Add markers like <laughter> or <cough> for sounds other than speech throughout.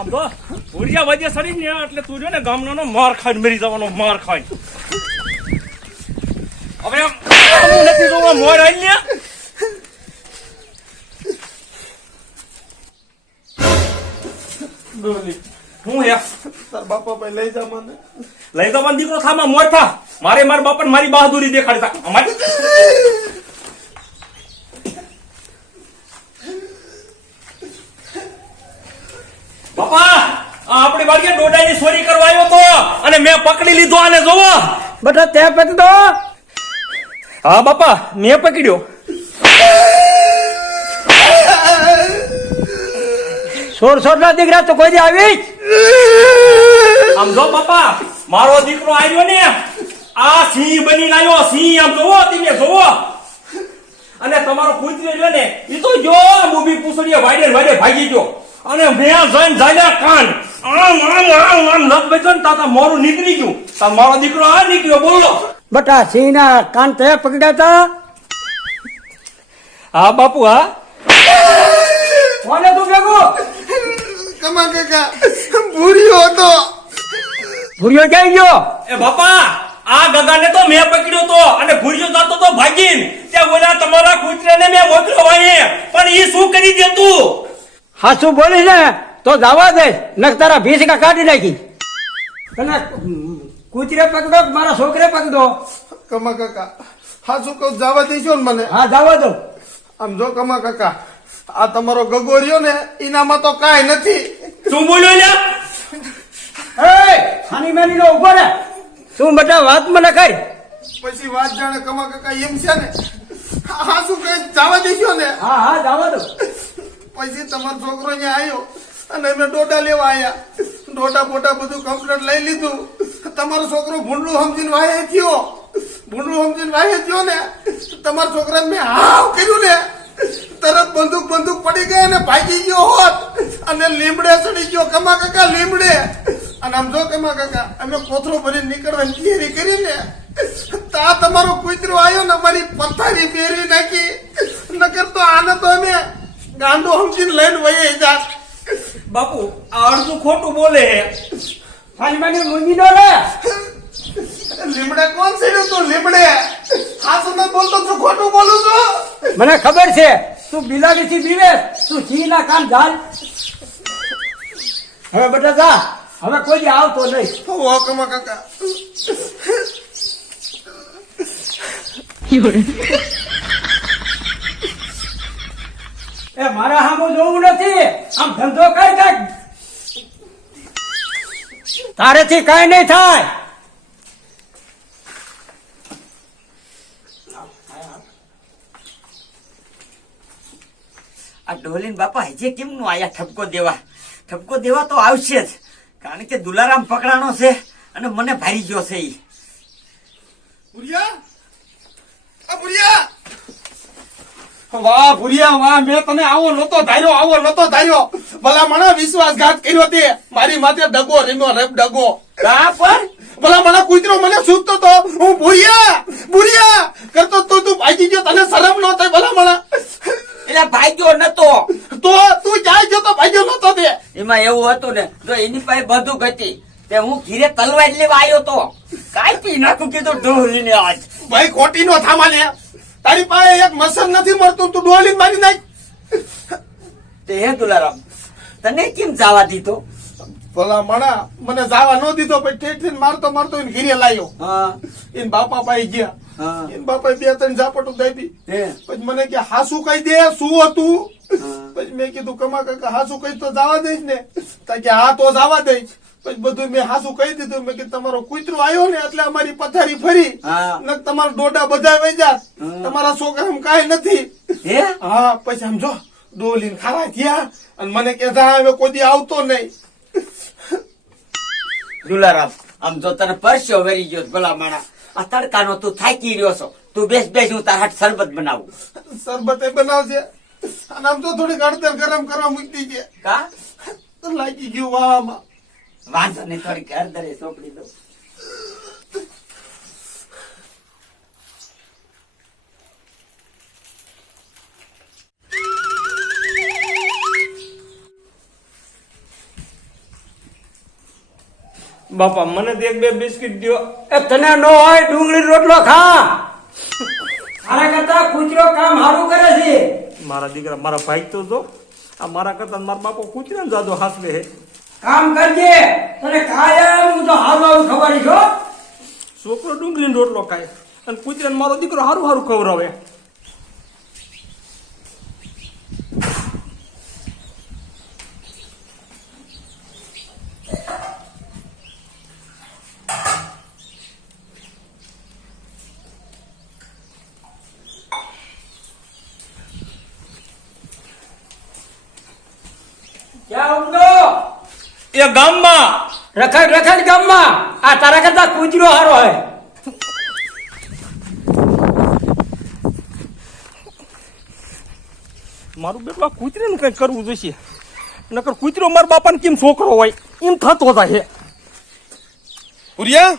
આમ તો ભૂરિયા વજે સડી ને એટલે તું જો ને ગામનો માર ખાઈને મરી જવાનો માર ખાઈને. હવે આમ નથી જોવા મોર આવી ને હું હે? તાર બાપા ભાઈ લઈ જા મને. લઈ તો દીકરો થામાં મોર થા. મારે મારા બાપાને મારી બહાદુરી દેખાડતા અમારી? આ આપણી વાડીએ ડોડાની ચોરી કરવા આવ્યો તો અને મેં પકડી લીધો આને જોવો. બટા તે પકડી. હા બાપા મેં પકડ્યો. સોળ સોળ ના દીકરા તો કોઈ દી આવી આમ જો બાપા મારો દીકરો આવ્યો ને આ સિંહ બનીને આવ્યો. સિંહ આમ જોવો તમે જોવો. અને તમારો કૂતરો રહ્યો ને એ તો જો મૂવી પૂછડીએ વાડે વાડે ભાગી ગયો. અને મેં જઈને જાગ્યા કાન. આમ આમ આમ આમ ને તાતા મોરું નીકળી ગયું. તા મારો દીકરો આ નીકળ્યો બોલો. બટા સિંહ ના કાન તે પકડ્યા હતા હા બાપુ હા. કોને તું ભેગો? કમા કાકા ભૂર્યો હતો. ભૂર્યો ક્યાં ગયો? એ બાપા આ ગગાને તો મેં પકડ્યો તો અને ભૂર્યો જતો તો ભાગીને. તે બોલા તમારા કૂતરાને મેં મોકલ્યો વાંહે પણ ઈ શું કરી દેતું હાસુ બોલી ને તો જવા દે નક તારા ભીસકા કાઢી નાખી. તને કૂતરે પકડો મારા છોકરે પકડો? કમા કાકા હાસુ શું કહું જવા દઈશો ને મને. હા જવા દો આમ જો કમા કાકા આ તમારો ગગો રહ્યો ને એનામાં તો કાંઈ નથી. શું બોલ્યો લ્યા? એ ખાની મેની નો ઊભો રે. તું બધા વાત મને કઈ પછી વાત જાણે કમા કાકા એમ છે ને? હા શું કહે જવા દઈશો ને. હા હા જવા દો પછી તમારો છોકરો અહીંયા આવ્યો અને અમે ડોડા લેવા આવ્યા ડોડા બોટા બધું કમ્પ્લેટ લઈ લીધું. તમારો છોકરો ભૂંડલું સમજીને વાહે થયો. ભૂંડલું સમજીને વાહે થયો ને તમારા છોકરાને મેં હાવ કર્યું ને. તરત બંદૂક બંદૂક પડી ગઈ અને ભાગી ગયો હોત. અને લીમડે ચડી ગયો, કમા કાકા, લીમડે. અને આમ જો કમા કાકા, અમે કોથરો ભરી નીકળવાની તૈયારી કરીને તા તમારો કુતરો આવ્યો ને, અમારી પથારી ફેરવી નાખી. નકર તો આને તો અમે ગાંડો સમજીને લઈને વયે જા. બાપુ આ અડધું ખોટું બોલે હે ખાની મેની મૂંગી નો રે લીમડે કોણ સીડ્યું તું લીમડે? હાસુ ન બોલતો છું ખોટું બોલું છું? મને ખબર છે તું બિલાડી થી બીવે તું સિંહ ના કાન ઝાલ. હવે બધા જા હવે કોઈ આવતો નહીં. ઓકમા કાકા. કાકા એ મારા હામો જોવું નથી. આમ ધંધો કર કર તારેથી કઈ નહીં થાય. આ ડોલીન બાપા હજી કેમ નું આયા ઠપકો દેવા? ઠપકો દેવા તો આવશે જ. કારણ કે દુલારામ પકડાનો છે અને મને ભારી ગયો છે ઈ. બુરિયા? આ ભુરિયા વાહ ભુરિયા વાહ મેં તને આવો નતો ધાર્યો આવો નતો ધાર્યો. ભલા મને વિશ્વાસઘાત કર્યો તે. મારી માથે ડગો રીમ્યો રેપ ડગો. કા પર? ભલા મને કૂતરો મને સૂતતો તો હું ભુરિયા ભુરિયા. કરતો તો તું ભાગી ગયો તને શરમ ન થાય ભલા મને એટલે ભાગ્યો નતો. તો તું જાય તો ભાગ્યો નતો તે. એમાં એવું હતું ને જો એની પાસે બધું હતી તે હું ઘીરે તલવાર લેવા આવ્યો તો. કાઈ પી નાખું કીધું ડોલીને આજ. ભાઈ ખોટી નો થામા ને તારી પાસે એક મસર નથી મળતું તું ડોલી મારી નાખ. તે હે દુલારામ તને કેમ જવા દીધો? ભલા મણા મને જવા ન દીધો પછી ઠેઠ મારતો મારતો એને ઘીરે લાયો. હા. એને બાપા પાસે ગયા. એને બાપા બે ત્રણ ઝાપટું દઈ દી પછી મને કે હાસુ કહી દે? શું હતું? પછી મેં કીધું કમા કાકા હાસુ કહી તો જવા દઈશ ને. તા કે હા તો જવા દઈશ. પછી બધું મેં હાસુ કહી દીધું. મેં કે તમારો કૂતરો આવ્યો ને એટલે અમારી પથારી ફરી. તમારા ડોડા બધા વહી તમારા છોકરા કાંઈ નથી. હે? હા પછી સમજો ડોલીને ખાવા થયા અને મને કે હવે કોઈ દી આવતો નહીં. દુલારામ આમ જો તને પરસ્યો વેરી ગયો ભલા માણા. આ તડકાનો તું થાકી રહ્યો છો. તું બેસ બેસ હું તારા હાથ શરબત બનાવું. શરબત એ બનાવશે અને આમ તો થોડીક હળદર ગરમ કરવા મૂકી છે કા? લાગી ગયું વાહમાં વાંધો નહીં ઘર દરે સોંપડી દઉં. બાપા મને એક બે બિસ્કિટ દો એ તને નો હોય ડુંગળી રોટલો ખા. આના કરતા કૂતરો કામ સારું કરે છે. મારા દીકરા મારા ભાઈ તો જો આ મારા કરતા મારા બાપો કૂતરા જાદો હાસવે હે કામ કરજે તને કાયમ હું તો હારું હારું ખબર છો છોકરો ડુંગળીનો રોટલો ખાય અને કૂતરાને મારો દીકરો હારું હારું ખવડાવે. ક્યાં એ ગામમાં. રખડ રખડ ગામમાં. આ તારા કરતા કૂતરો હારો હે. મારું બેટું આ કૂતરાનું કંઈક કરવું જોઈશે? નકર કૂતરો મારા બાપાને કેમ છોકરો હોય? એમ થતો થાય ભુરિયા?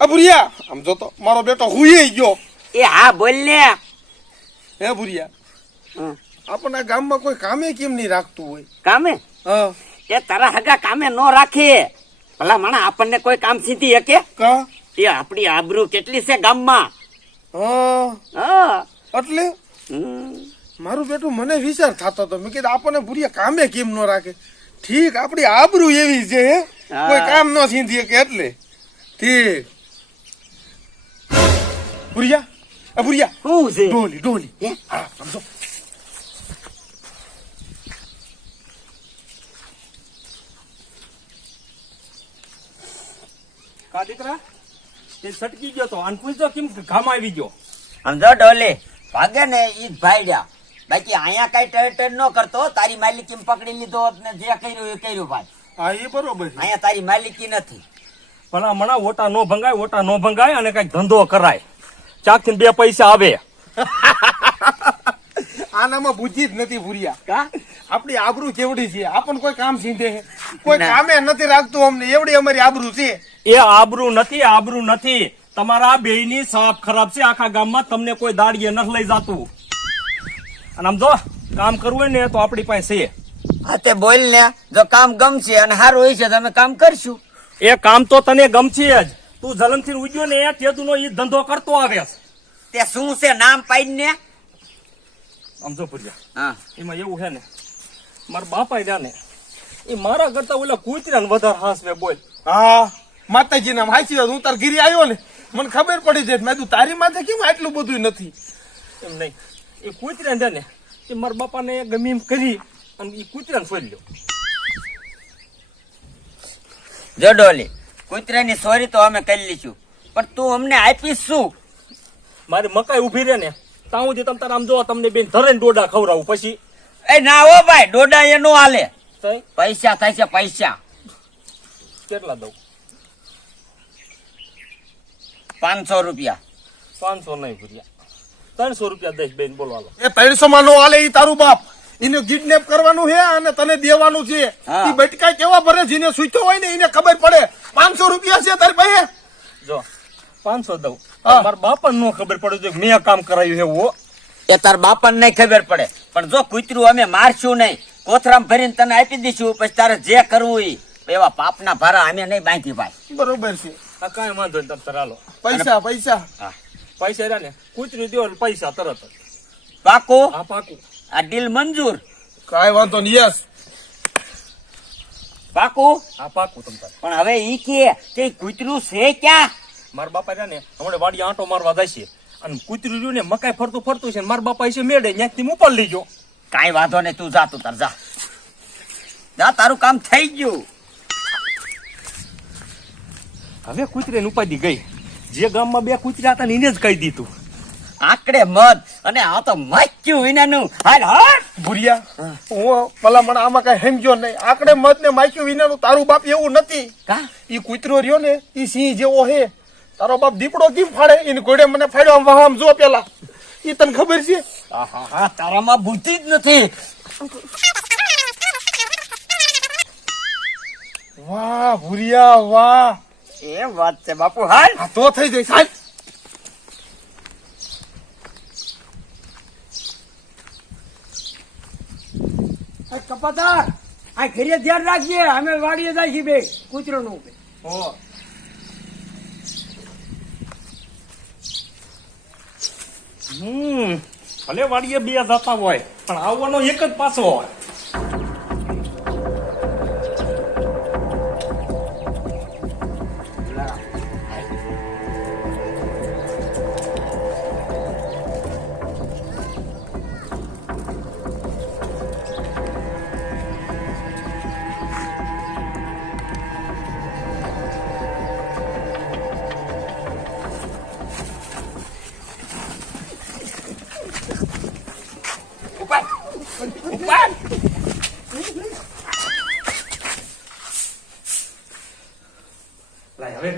આ ભુરિયા આમ જો તો મારો બેટો હુઈ ગયો. એ હા બોલ ને. હે ભુરિયા. આપણા ગામમાં કોઈ કામે કેમ નહીં રાખતું હોય? કામે? હા. એ તારા હગા કામે ન રાખે. ભલા માણા આપણને કોઈ કામ સીધી હકે? કા? એ આપણી આબરૂ કેટલી છે ગામમાં? એટલે. મારું બેટું મને વિચાર થતો હતો મેં કીધું આપણને ભુરિયા કામે કેમ ન રાખે? ઠીક આપણી આબરૂ એવી છે કોઈ કામ ન સીધી હકે એટલે. ઠીક. ભુરિયા ભૂરિયા. શું છે? ડોલી ડોલી? હા સમજો. કા દીકરા? તે છટકી ગયો તો અને પૂછજો કેમ ઘામ આવી ગયો? સમજો ડોલે. ભાગે ને ઈ ભાઈડ્યા. બાકી અહીંયા કઈ ટર ન કરતો તારી માલિકી પકડી લીધો ને જે કર્યું એ કર્યું ભાઈ. હા એ બરોબર અહીંયા તારી માલિકી નથી. ભલા મણા ઓટા નો ભંગાય ઓટા નો ભંગાય અને કંઈક ધંધો કરાય. ચાક બે પૈસા આવે. <laughs> આનામાં બુદ્ધિ જ નથી ભૂર્યા. કા? આપણી આબરૂ કેવડી છે? આપણને કોઈ કામ સીધે કોઈ. કામે નથી રાખતું અમને. એવડી અમારી આબરૂ છે. એ આબરૂ નથી આબરૂ નથી. તમારા બેયની સાપ ખરાબ છે આખા ગામમાં તમને કોઈ દાડીએ નથી લઈ જાતું. અને આમ જો કામ કરવું હોય ને તો આપણી પાસે છે. હા તે બોલ ને. જો કામ ગમશે અને સારું હોય છે તો અમે કામ કરશું. એ કામ તો તને ગમશે જ. તું જલમથી ઉજ્યો ને એ તેદુનો ઈ ધંધો કરતો આવે છે. તે શું છે નામ પાડીને ને? સમજો પૂર્યા હા. એમાં એવું છે ને મારા બાપા રહ્યા ને એ મારા કરતા ઓલા કૂતરાને વધારે હાસવે બોલ. હા. માતાજી નામ હાચી વાત હું તાર ઘીરી આવ્યો ને મને ખબર પડી જાય મેં તું તારી માથે કેમ આટલું બધું નથી? એમ નહીં. એ કૂતરાને છે ને એ મારા બાપાને ગમે એમ કરી અને એ કૂતરાને છોડી લ્યો. જો ડોલી કૂતરાની સોરી તો અમે કરી લઈશું પણ તું અમને આપીશ શું? મારી મકાઈ ઊભી રહે ને ત્યાં સુધી તમે તારા આમ જો તમને બેન ધરે ડોડા ખવડાવું પછી? એ ના હો ભાઈ ડોડા એ નો હાલે. પૈસા થાય છે પૈસા. કેટલા દઉં? પાંચસો રૂપિયા. પાંચસો નહીં ભૂર્યા. ત્રણસો રૂપિયા દઈશ બેન બોલવાલો એ ત્રણસો માં નો હાલે ઈ તારું બાપ. એને કિડનેપ કરવાનું છે અને તને દેવાનું છે. ઈ બટકા કેવા ભરે જેને સૂચો હોય ને એને ખબર પડે. પાંચસો રૂપિયા છે તારી પાસે? જો પાંચસો દઉં. હા. મારા બાપાને નો ખબર પડે તો મેં કામ કરાયું એવું એ તાર બાપાને નહીં ખબર પડે. પણ જો કૂતરું અમે મારશું નહીં કોથરામ ભરીને તને આપી દઈશું પછી તારે જે કરવું ઈ. એવા પાપના ભારા અમે નહીં બાંધી ભાઈ. બરોબર છે. કાંઈ વાંધો નહીં તમે હાલો. પૈસા પૈસા. પૈસા રહ્યા ને કૂતરી દો પૈસા તરત જ. પાકો? હા પાકું. આ ડીલ મંજૂર? કાંઈ વાંધો નહીં યસ. પાકું? હા પાકું તમ પણ હવે ઈ કે તે કૂતરું છે ક્યાં? મારા બાપા રહ્યા ને હમણાં વાડી આંટો મારવા જશે અને કૂતરું રહ્યું ને મકાઈ ફરતું ફરતું છે ને મારા બાપા છે મેળે ત્યાંથી ઉપર લઈ ગયો. કાંઈ વાંધો નહીં તું જા તું તાર જા. જા તારું કામ થઈ ગયું. હવે કૂતરીને ઉપાડી ગઈ. જે ગામમાં બે કૂતરા હતા ને એને જ કહી દીધું. આકડે મત અને આ તો માચ્યું વિનાનું. હાલ હાલ. ભુરિયા હું. ભલા મને આમાં કઈ સમજ્યો નહીં. આકડે મત ને માખ્યું વિનાનું તારું બાપ એવું નથી. કા? ઈ કૂતરો રહ્યો ને ઈ સિંહ જેવો હે. તારો બાપ દીપડો કેમ ફાડે? એને ઘોડે મને ફાડ્યો આમ આમ જો પેલા. ઈ તને ખબર છે? આહા, તારામાં બુદ્ધિ જ નથી. વાહ ભુરિયા વાહ. એ વાત છે બાપુ હાલ. તો થઈ જઈશ હાલ. કપાતાર આ ઘરે ધ્યાન રાખજે અમે વાડીએ જાય છીએ બે કૂતરો નું હો. હમ ભલે વાડીએ બે જતા હોય પણ આવવાનો એક જ પાછો હોય.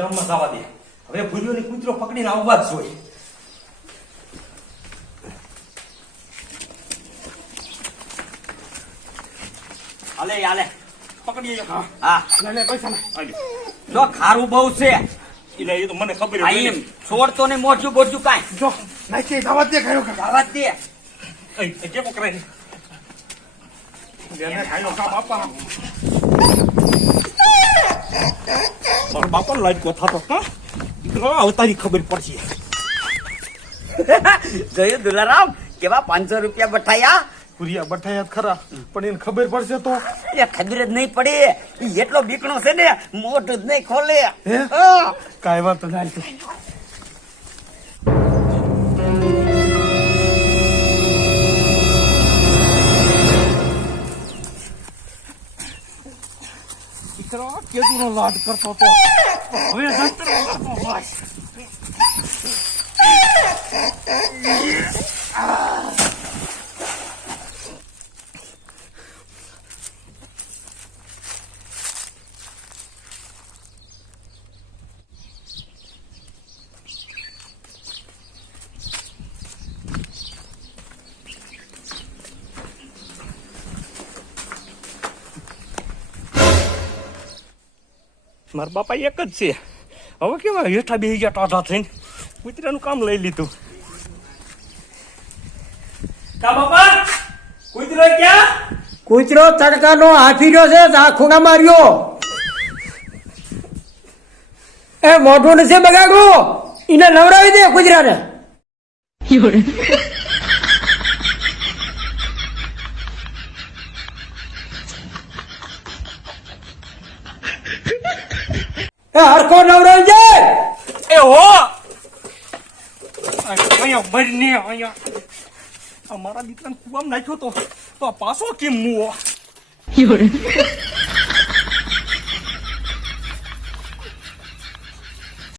ગામમાં જવા દે. હવે ભૂરીઓને કૂતરો પકડીને આવવા જ જોઈએ. હાલે હાલે. પકડીએ હા. હા. લે લે પૈસા ના. જો ખારું બહુ છે. એટલે એ તો મને ખબર એમ. છોડતો ને મોઢું બોજું કાંઈ. જો નાખી દાવા દે ખાયો જ દે એ, કરે ખાયો કામ આપવા મારા બાપાને લાડકો થતો હા દીકરો અવતારી ખબર પડશે જોયું દુલારામ કેવા પાંચસો રૂપિયા બઠાયા કુરિયા બઠાયા ખરા પણ એને ખબર પડશે તો એ ખબર જ નહીં પડે એટલો બીકણો છે ને મોઢું જ નહીં ખોલે હે હા. કાંઈ વાંધો નહીં દીકરો કેદુનો લાડ કરતો તો હવે જંતર વાળતો હોય. મારા બાપા એક જ છે. હવે કેવા હેઠા બે ગયા ટાઢા થઈને? કુતરાનું કામ લઈ લીધું. કા બાપા? કુતરો ક્યાં? કુતરો તડકાનો હાફી રહ્યો છે આ ખૂણા માર્યો. એ મોઢું નથી બગાડવું. એને નવડાવી દે કૂતરાને. <laughs> નવડાવી દે એ હો! અહીંયા મરને અહીંયા. અમારા મારા દીકરાને કુવામાં નાખ્યો તો. તો પાછો કેમ મુવો?